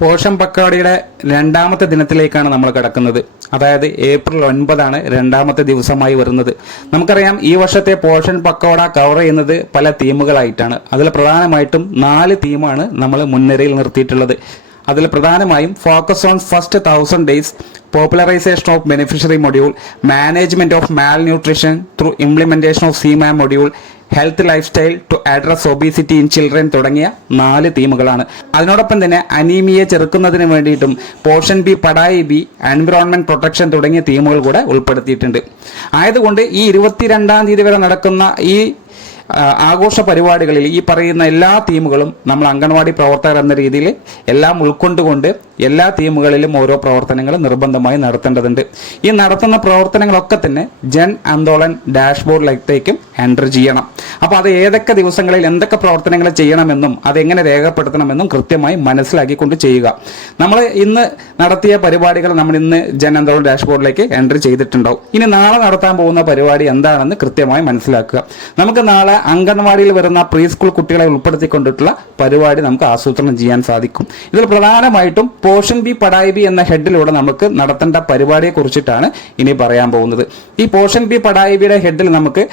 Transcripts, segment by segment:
Portion പക്കോടയുടെ രണ്ടാമത്തെ ദിനത്തിലേക്കാണ് നമ്മൾ കിടക്കുന്നത്. അതായത് ഏപ്രിൽ 9 രണ്ടാമത്തെ ദിവസമായി വരുന്നത്. നമുക്കറിയാം ഈ വർഷത്തെ പോഷൻ പക്കോട കവർ ചെയ്യുന്നത് പല തീമുകളായിട്ടാണ്. അതിൽ പ്രധാനമായിട്ടും 4 തീമാണ് നമ്മൾ മുൻനിരയിൽ നിർത്തിയിട്ടുള്ളത്. അതിൽ പ്രധാനമായും focus on first 1000 days, popularisation of beneficiary module, management of malnutrition through implementation of CMAM module, health lifestyle to address obesity in children തുടങ്ങിയ 4 തീമുകളാണ്. അതിനോടൊപ്പം തന്നെ അനീമിയെ ചെറുക്കുന്നതിന് വേണ്ടിയിട്ടും പോഷൻ ബി, പടായി ബി, എൻവിറോൺമെന്റ് പ്രൊട്ടക്ഷൻ തുടങ്ങിയ തീമുകൾ കൂടെ ഉൾപ്പെടുത്തിയിട്ടുണ്ട്. ആയതുകൊണ്ട് ഈ 22-ാം തീയതി വരെ നടക്കുന്ന ഈ ആഘോഷ പരിപാടികളിൽ ഈ പറയുന്ന എല്ലാ തീമുകളും നമ്മൾ അംഗൻവാടി പ്രവർത്തകർ എന്ന രീതിയിൽ എല്ലാം ഉൾക്കൊണ്ടുകൊണ്ട് എല്ലാ തീമുകളിലും ഓരോ പ്രവർത്തനങ്ങൾ നിർബന്ധമായി നടത്തേണ്ടതുണ്ട്. ഈ നടത്തുന്ന പ്രവർത്തനങ്ങളൊക്കെ തന്നെ ജൻ ആന്തോളൻ ഡാഷ്ബോർഡിലേക്കും എൻ്റർ ചെയ്യണം. അപ്പോൾ അത് ഏതൊക്കെ ദിവസങ്ങളിൽ എന്തൊക്കെ പ്രവർത്തനങ്ങൾ ചെയ്യണമെന്നും അതെങ്ങനെ രേഖപ്പെടുത്തണമെന്നും കൃത്യമായി മനസ്സിലാക്കിക്കൊണ്ട് ചെയ്യുക. നമ്മൾ ഇന്ന് നടത്തിയ പരിപാടികൾ നമ്മൾ ഇന്ന് ജൻ ആന്തോളൻ ഡാഷ്ബോർഡിലേക്ക് എൻ്റർ ചെയ്തിട്ടുണ്ടാവും. ഇനി നാളെ നടത്താൻ പോകുന്ന പരിപാടി എന്താണെന്ന് കൃത്യമായി മനസ്സിലാക്കുക. നമുക്ക് നാളെ അംഗൻവാടിയിൽ വരുന്ന പ്രീ സ്കൂൾ കുട്ടികളെ ഉൾപ്പെടുത്തിക്കൊണ്ടിട്ടുള്ള പരിപാടി നമുക്ക് ആസൂത്രണം ചെയ്യാൻ സാധിക്കും. ഇതിൽ പ്രധാനമായിട്ടും പോഷൻ ബി, പടായി ബി എന്ന ഹെഡിലൂടെ നമുക്ക് നടത്തേണ്ട പരിപാടിയെ കുറിച്ചിട്ടാണ് ഇനി പറയാൻ പോകുന്നത്. ഈ പോഷൻ ബി, പടായി ബിയുടെ ഹെഡിൽ നമുക്ക്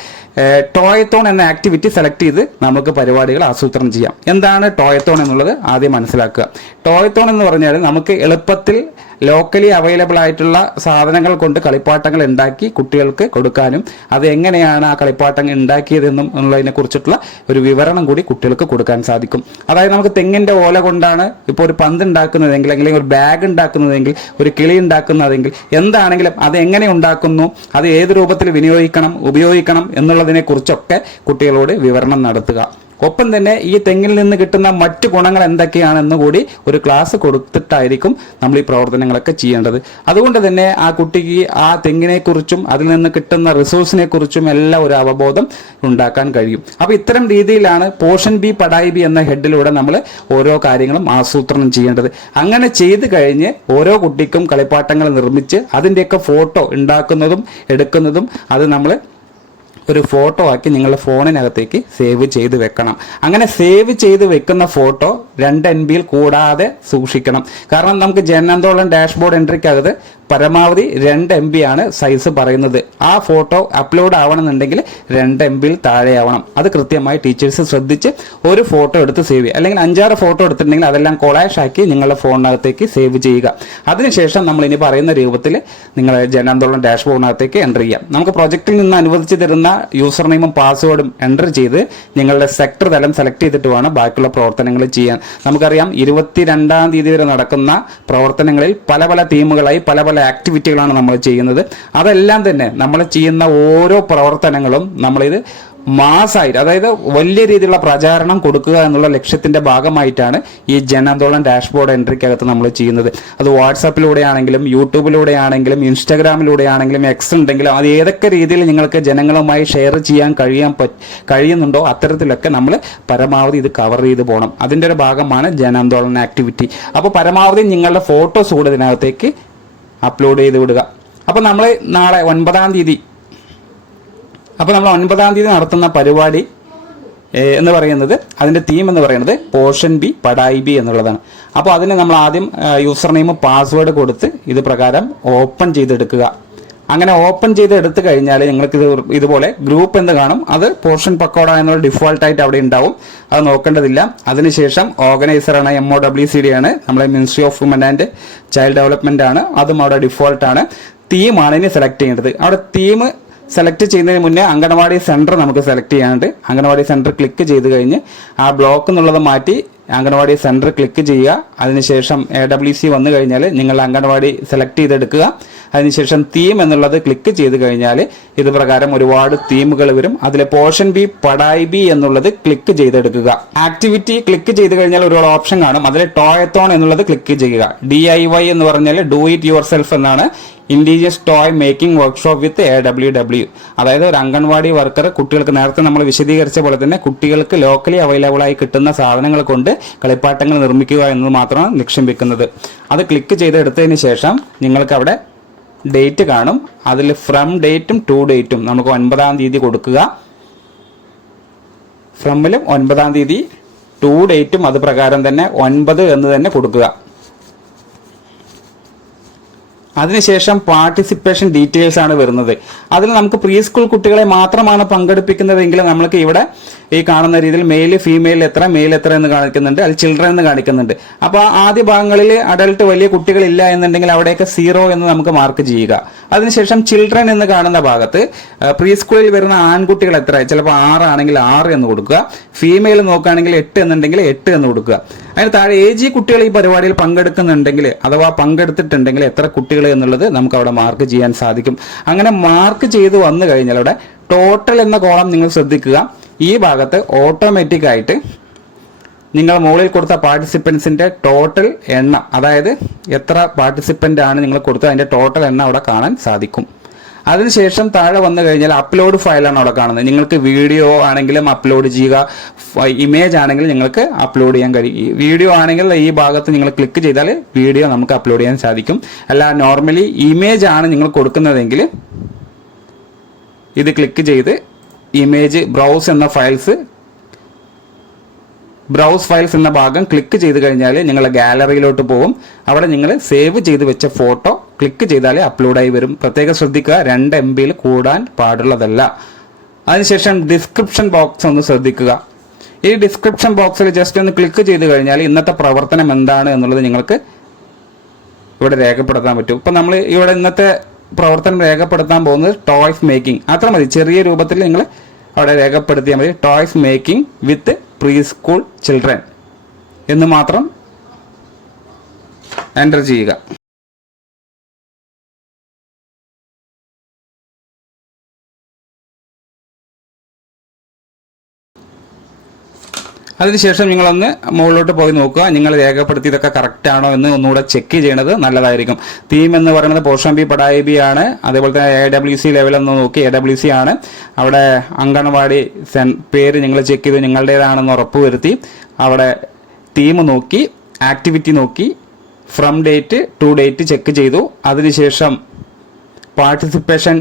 ടോയത്തോൺ എന്ന ആക്ടിവിറ്റി സെലക്ട് ചെയ്ത് നമുക്ക് പരിപാടികൾ ആസൂത്രണം ചെയ്യാം. എന്താണ് ടോയത്തോൺ എന്നുള്ളത് ആദ്യം മനസ്സിലാക്കുക. ടോയത്തോൺ എന്ന് പറഞ്ഞാൽ നമുക്ക് എളുപ്പത്തിൽ ലോക്കലി അവൈലബിൾ ആയിട്ടുള്ള സാധനങ്ങൾ കൊണ്ട് കളിപ്പാട്ടങ്ങൾ ഉണ്ടാക്കി കുട്ടികൾക്ക് കൊടുക്കാനും അത് എങ്ങനെയാണ് ആ കളിപ്പാട്ടങ്ങൾ ഉണ്ടാക്കിയതെന്നും എന്നുള്ളതിനെ കുറിച്ചിട്ടുള്ള ഒരു വിവരണം കൂടി കുട്ടികൾക്ക് കൊടുക്കാൻ സാധിക്കും. അതായത് നമുക്ക് തെങ്ങിന്റെ ഓല കൊണ്ടാണ് ഇപ്പോൾ ഒരു പന്ത് ഉണ്ടാക്കുന്നതെങ്കിൽ, അല്ലെങ്കിൽ ഒരു ബാഗ് ഉണ്ടാക്കുന്നതെങ്കിൽ, ഒരു കിളി ഉണ്ടാക്കുന്നതെങ്കിൽ, എന്താണെങ്കിലും അത് എങ്ങനെ ഉണ്ടാക്കുന്നു, അത് ഏത് രൂപത്തിൽ ഉപയോഗിക്കണം എന്നുള്ളതിനെ കുറിച്ചൊക്കെ കുട്ടികളോട് വിവരണം നടത്തുക. ഒപ്പം തന്നെ ഈ തെങ്ങിൽ നിന്ന് കിട്ടുന്ന മറ്റു ഗുണങ്ങൾ എന്തൊക്കെയാണെന്ന് കൂടി ഒരു ക്ലാസ് കൊടുത്തിട്ടായിരിക്കും നമ്മൾ ഈ പ്രവർത്തനങ്ങളൊക്കെ ചെയ്യേണ്ടത്. അതുകൊണ്ട് തന്നെ ആ കുട്ടിക്ക് ആ തെങ്ങിനെ കുറിച്ചും അതിൽ നിന്ന് കിട്ടുന്ന റിസോഴ്സിനെ കുറിച്ചും എല്ലാം ഒരു അവബോധം ഉണ്ടാക്കാൻ കഴിയും. അപ്പോൾ ഇത്തരം രീതിയിലാണ് പോഷൻ ബി, പടായി ബി എന്ന ഹെഡിലൂടെ നമ്മൾ ഓരോ കാര്യങ്ങളും ആസൂത്രണം ചെയ്യേണ്ടത്. അങ്ങനെ ചെയ്ത് കഴിഞ്ഞ് ഓരോ കുട്ടിക്കും കളിപ്പാട്ടങ്ങൾ നിർമ്മിച്ച് അതിൻ്റെയൊക്കെ ഫോട്ടോ ഉണ്ടാക്കുന്നതും എടുക്കുന്നതും അത് നമ്മൾ ഒരു ഫോട്ടോ ആക്കി നിങ്ങളുടെ ഫോണിനകത്തേക്ക് സേവ് ചെയ്ത് വെക്കണം. അങ്ങനെ സേവ് ചെയ്ത് വെക്കുന്ന ഫോട്ടോ 2 MB കൂടാതെ സൂക്ഷിക്കണം. കാരണം നമുക്ക് ജൻ ആന്തോളൻ ഡാഷ്ബോർഡ് എൻട്രിക്കകത്ത് പരമാവധി 2 MB ആണ് സൈസ് പറയുന്നത്. ആ ഫോട്ടോ അപ്ലോഡ് ആവണമെന്നുണ്ടെങ്കിൽ 2 MB താഴെ ആവണം. അത് കൃത്യമായി ടീച്ചേഴ്സ് ശ്രദ്ധിച്ച് ഒരു ഫോട്ടോ എടുത്ത് സേവ് ചെയ്യുക. അല്ലെങ്കിൽ 5-6 ഫോട്ടോ എടുത്തിട്ടുണ്ടെങ്കിൽ അതെല്ലാം കൊളാഷ് ആക്കി നിങ്ങളുടെ ഫോണിനകത്തേക്ക് സേവ് ചെയ്യുക. അതിനുശേഷം നമ്മൾ ഇനി പറയുന്ന രൂപത്തിൽ നിങ്ങൾ ജൻ ആന്തോളൻ ഡാഷ്ബോർഡിനകത്തേക്ക് എൻ്റർ ചെയ്യാം. നമുക്ക് പ്രൊജക്റ്റിൽ നിന്ന് അനുവദിച്ച് തരുന്ന യൂസർ നെയിമും പാസ്വേഡും എൻ്റർ ചെയ്ത് നിങ്ങളുടെ സെക്ടർ തലം സെലക്ട് ചെയ്തിട്ട് വേണം ബാക്കിയുള്ള പ്രവർത്തനങ്ങൾ ചെയ്യാൻ. നമുക്കറിയാം 22-ാം തീയതി വരെ നടക്കുന്ന പ്രവർത്തനങ്ങളിൽ പല തീമുകളായി പല ആക്ടിവിറ്റികളാണ് നമ്മൾ ചെയ്യുന്നത്. അതെല്ലാം തന്നെ നമ്മൾ ചെയ്യുന്ന ഓരോ പ്രവർത്തനങ്ങളും നമ്മളിത് മാസമായിട്ട്, അതായത് വലിയ രീതിയിലുള്ള പ്രചാരണം കൊടുക്കുക എന്നുള്ള ലക്ഷ്യത്തിന്റെ ഭാഗമായിട്ടാണ് ഈ ജൻ ആന്തോളൻ ഡാഷ്ബോർഡ് എൻട്രിക്കകത്ത് നമ്മൾ ചെയ്യുന്നത്. അത് വാട്സാപ്പിലൂടെ ആണെങ്കിലും, യൂട്യൂബിലൂടെ ആണെങ്കിലും, ഇൻസ്റ്റാഗ്രാമിലൂടെ ആണെങ്കിലും, എക്സ് ഉണ്ടെങ്കിലും, അത് ഏതൊക്കെ രീതിയിൽ നിങ്ങൾക്ക് ജനങ്ങളുമായി ഷെയർ ചെയ്യാൻ കഴിയുന്നുണ്ടോ അത്തരത്തിലൊക്കെ നമ്മൾ പരമാവധി ഇത് കവർ ചെയ്ത് പോകണം. അതിൻ്റെ ഒരു ഭാഗമാണ് ജൻ ആന്തോളൻ ആക്ടിവിറ്റി. അപ്പോൾ പരമാവധി നിങ്ങളുടെ ഫോട്ടോസ് കൂടെ ഇതിനകത്തേക്ക് അപ്ലോഡ് ചെയ്ത് വിടുക. അപ്പോൾ നമ്മൾ നാളെ 9-ാം തീയതി നടത്തുന്ന പരിപാടി എന്ന് പറയുന്നത്, അതിൻ്റെ തീം എന്ന് പറയുന്നത് പോഷൻ ബി, പടായി ബി എന്നുള്ളതാണ്. അപ്പോൾ അതിന് നമ്മൾ ആദ്യം യൂസർ നെയിം പാസ്വേഡ് കൊടുത്ത് ഇത് പ്രകാരം ഓപ്പൺ ചെയ്തെടുക്കുക. അങ്ങനെ ഓപ്പൺ ചെയ്ത് എടുത്തു കഴിഞ്ഞാൽ നിങ്ങൾക്ക് ഇതുപോലെ ഗ്രൂപ്പ് എന്ന് കാണും. അത് പോഷൻ പക്കോട എന്നുള്ള ഡിഫോൾട്ടായിട്ട് അവിടെ ഉണ്ടാവും. അത് നോക്കേണ്ടതില്ല. അതിനുശേഷം ഓർഗനൈസറാണ് MOWCD ആണ്, നമ്മളെ ministry of women and child development ആണ്. അതും അവിടെ ഡിഫോൾട്ടാണ്. തീമാണ് ഇനി സെലക്ട് ചെയ്യേണ്ടത്. അവിടെ തീം സെലക്ട് ചെയ്യുന്നതിന് മുന്നേ അംഗനവാടി സെൻറ്റർ നമുക്ക് സെലക്ട് ചെയ്യാനുണ്ട്. അംഗനവാടി സെൻറ്റർ ക്ലിക്ക് ചെയ്ത് കഴിഞ്ഞ് ആ ബ്ലോക്ക് എന്നുള്ളത് മാറ്റി അംഗനവാടി സെൻറ്റർ ക്ലിക്ക് ചെയ്യുക. അതിനുശേഷം AWC വന്നു കഴിഞ്ഞാൽ നിങ്ങൾ അംഗനവാടി സെലക്ട് ചെയ്തെടുക്കുക. അതിനുശേഷം തീം എന്നുള്ളത് ക്ലിക്ക് ചെയ്ത് കഴിഞ്ഞാൽ ഇത് പ്രകാരം ഒരുപാട് തീമുകൾ വരും. അതിൽ പോഷൻ ബി, പടായി ബി എന്നുള്ളത് ക്ലിക്ക് ചെയ്തെടുക്കുക. ആക്ടിവിറ്റി ക്ലിക്ക് ചെയ്ത് കഴിഞ്ഞാൽ ഒരുപാട് ഓപ്ഷൻ കാണും. അതിൽ ടോയത്തോൺ എന്നുള്ളത് ക്ലിക്ക് ചെയ്യുക. DIY എന്ന് പറഞ്ഞാൽ ഡു ഇറ്റ് യുവർ സെൽഫ് എന്നാണ്. ഇൻഡിജിയസ് ടോയ് മേക്കിംഗ് വർക്ക്ഷോപ്പ് വിത്ത് AWW. അതായത് ഒരു അംഗൻവാടി വർക്കർ കുട്ടികൾക്ക്, നേരത്തെ നമ്മൾ വിശദീകരിച്ച പോലെ തന്നെ, കുട്ടികൾക്ക് ലോക്കലി അവൈലബിൾ ആയി കിട്ടുന്ന സാധനങ്ങൾ കൊണ്ട് കളിപ്പാട്ടങ്ങൾ നിർമ്മിക്കുക എന്നത് മാത്രമാണ് ലക്ഷ്യം വെക്കുന്നത്. അത് ക്ലിക്ക് ചെയ്തെടുത്തതിന് ശേഷം നിങ്ങൾക്ക് അവിടെ ഡേറ്റ് കാണും. അതിൽ ഫ്രം ഡേറ്റും ടു ഡേറ്റും നമുക്ക് 9-ാം തീയതി കൊടുക്കുക. ഫ്രമിലും 9-ാം തീയതി, ടു ഡേറ്റും അത് പ്രകാരം തന്നെ 9 എന്ന് തന്നെ കൊടുക്കുക. അതിനുശേഷം പാർട്ടിസിപ്പേഷൻ ഡീറ്റെയിൽസ് ആണ് വരുന്നത്. അതിൽ നമുക്ക് പ്രീ സ്കൂൾ കുട്ടികളെ മാത്രമാണ് പങ്കെടുപ്പിക്കുന്നതെങ്കിൽ നമ്മൾക്ക് ഇവിടെ ഈ കാണുന്ന രീതിയിൽ മെയിൽ എത്ര എന്ന് കാണിക്കുന്നുണ്ട്, അതിൽ ചിൽഡ്രൻ എന്ന് കാണിക്കുന്നുണ്ട്. അപ്പോൾ ആദ്യ ഭാഗങ്ങളിൽ അഡൽട്ട് വലിയ കുട്ടികളില്ല എന്നുണ്ടെങ്കിൽ അവിടെയൊക്കെ 0 എന്ന് നമുക്ക് മാർക്ക് ചെയ്യുക. അതിനുശേഷം ചിൽഡ്രൻ എന്ന് കാണുന്ന ഭാഗത്ത് പ്രീ സ്കൂളിൽ വരുന്ന ആൺകുട്ടികൾ എത്ര, ചിലപ്പോൾ 6 ആണെങ്കിൽ 6 എന്ന് കൊടുക്കുക, ഫീമെയിൽ നോക്കുകയാണെങ്കിൽ 8 എന്നുണ്ടെങ്കിൽ 8 എന്ന് കൊടുക്കുക. അതിന് താഴെ AG കുട്ടികൾ ഈ പരിപാടിയിൽ പങ്കെടുക്കുന്നുണ്ടെങ്കിൽ അഥവാ പങ്കെടുത്തിട്ടുണ്ടെങ്കിൽ എത്ര കുട്ടികൾ എന്നുള്ളത് നമുക്ക് അവിടെ മാർക്ക് ചെയ്യാൻ സാധിക്കും. അങ്ങനെ മാർക്ക് ചെയ്ത് വന്നു കഴിഞ്ഞാൽ അവിടെ ടോട്ടൽ എന്ന കോളം നിങ്ങൾ ശ്രദ്ധിക്കുക. ഈ ഭാഗത്ത് ഓട്ടോമാറ്റിക് ആയിട്ട് നിങ്ങൾ മുകളിൽ കൊടുത്ത പാർട്ടിസിപ്പൻസിന്റെ ടോട്ടൽ എണ്ണം, അതായത് എത്ര പാർട്ടിസിപ്പന്റ് ആണ് നിങ്ങൾ കൊടുത്തത് അതിന്റെ ടോട്ടൽ എണ്ണം അവിടെ കാണാൻ സാധിക്കും. അതിനുശേഷം താഴെ വന്നു കഴിഞ്ഞാൽ അപ്ലോഡ് ഫയലാണ് അവിടെ കാണുന്നത്. നിങ്ങൾക്ക് വീഡിയോ ആണെങ്കിലും അപ്ലോഡ് ചെയ്യുക, ഇമേജ് ആണെങ്കിൽ നിങ്ങൾക്ക് അപ്ലോഡ് ചെയ്യാൻ കഴിയും. വീഡിയോ ആണെങ്കിൽ ഈ ഭാഗത്ത് നിങ്ങൾ ക്ലിക്ക് ചെയ്താൽ വീഡിയോ നമുക്ക് അപ്ലോഡ് ചെയ്യാൻ സാധിക്കും. അല്ല നോർമലി ഇമേജ് ആണ് നിങ്ങൾ കൊടുക്കുന്നതെങ്കിൽ ഇത് ക്ലിക്ക് ചെയ്ത് ഇമേജ് ബ്രൗസ് ഫയൽസ് എന്ന ഭാഗം ക്ലിക്ക് ചെയ്ത് കഴിഞ്ഞാൽ നിങ്ങളുടെ ഗാലറിയിലോട്ട് പോകും. അവിടെ നിങ്ങൾ സേവ് ചെയ്ത് വെച്ച ഫോട്ടോ ക്ലിക്ക് ചെയ്താൽ അപ്ലോഡായി വരും. പ്രത്യേകം ശ്രദ്ധിക്കുക, 2 MB കൂടാൻ പാടുള്ളതല്ല. അതിനുശേഷം ഡിസ്ക്രിപ്ഷൻ ബോക്സ് ഒന്ന് ശ്രദ്ധിക്കുക. ഈ ഡിസ്ക്രിപ്ഷൻ ബോക്സിൽ ജസ്റ്റ് ഒന്ന് ക്ലിക്ക് ചെയ്ത് കഴിഞ്ഞാൽ ഇന്നത്തെ പ്രവർത്തനം എന്താണ് എന്നുള്ളത് നിങ്ങൾക്ക് ഇവിടെ രേഖപ്പെടുത്താൻ പറ്റും. ഇപ്പം നമ്മൾ ഇവിടെ ഇന്നത്തെ പ്രവർത്തനം രേഖപ്പെടുത്താൻ പോകുന്നത് ടോയ്സ് മേക്കിംഗ്. അത്ര മതി, ചെറിയ രൂപത്തിൽ നിങ്ങൾ അവിടെ രേഖപ്പെടുത്തിയാൽ മതി. ടോയ്സ് മേക്കിംഗ് വിത്ത് പ്രീ സ്കൂൾ ചിൽഡ്രൻ എന്ന് മാത്രം എൻ്റർ ചെയ്യുക. അതിനുശേഷം നിങ്ങളൊന്ന് മുകളിലോട്ട് പോയി നോക്കുക, നിങ്ങൾ രേഖപ്പെടുത്തിയതൊക്കെ കറക്റ്റ് ആണോ എന്ന് ഒന്നുകൂടെ ചെക്ക് ചെയ്യണത് നല്ലതായിരിക്കും. തീം എന്ന് പറയുന്നത് പോഷൻ ബി പടായി ബി ആണ്. അതേപോലെ തന്നെ AWC ലെവൽ എന്ന് നോക്കി AWC ആണ്. അവിടെ അങ്കണവാടി പേര് നിങ്ങൾ ചെക്ക് ചെയ്ത് നിങ്ങളുടേതാണെന്ന് ഉറപ്പ് വരുത്തി അവിടെ തീം നോക്കി, ആക്ടിവിറ്റി നോക്കി, from date to date check ചെയ്തു. അതിനുശേഷം പാർട്ടിസിപ്പേഷൻ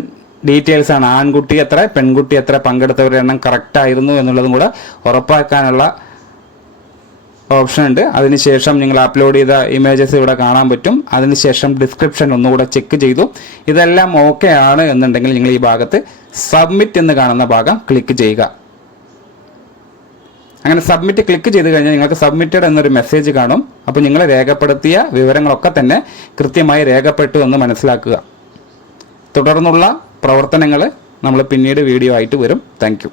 ഡീറ്റെയിൽസ് ആണ്, ആൺകുട്ടി എത്ര പെൺകുട്ടി എത്ര പങ്കെടുത്തവരുടെ എണ്ണം കറക്റ്റ് ആയിരുന്നു എന്നുള്ളതും കൂടെ ഉറപ്പാക്കാനുള്ള ഓപ്ഷൻ ഉണ്ട്. അതിനുശേഷം നിങ്ങൾ അപ്ലോഡ് ചെയ്ത ഇമേജസ് ഇവിടെ കാണാൻ പറ്റും. അതിനുശേഷം ഡിസ്ക്രിപ്ഷൻ ഒന്നുകൂടെ ചെക്ക് ചെയ്തു. ഇതെല്ലാം ഓക്കെ ആണ് എന്നുണ്ടെങ്കിൽ നിങ്ങൾ ഈ ഭാഗത്ത് സബ്മിറ്റ് എന്ന് കാണുന്ന ഭാഗം ക്ലിക്ക് ചെയ്യുക. അങ്ങനെ സബ്മിറ്റ് ക്ലിക്ക് ചെയ്ത് കഴിഞ്ഞാൽ നിങ്ങൾക്ക് സബ്മിറ്റഡ് എന്നൊരു മെസ്സേജ് കാണും. അപ്പോൾ നിങ്ങൾ രേഖപ്പെടുത്തിയ വിവരങ്ങളൊക്കെ തന്നെ കൃത്യമായി രേഖപ്പെട്ടു എന്ന് മനസ്സിലാക്കുക. തുടർന്നുള്ള പ്രവർത്തനങ്ങൾ നമ്മൾ പിന്നീട് വീഡിയോ ആയിട്ട് വരും. Thank you.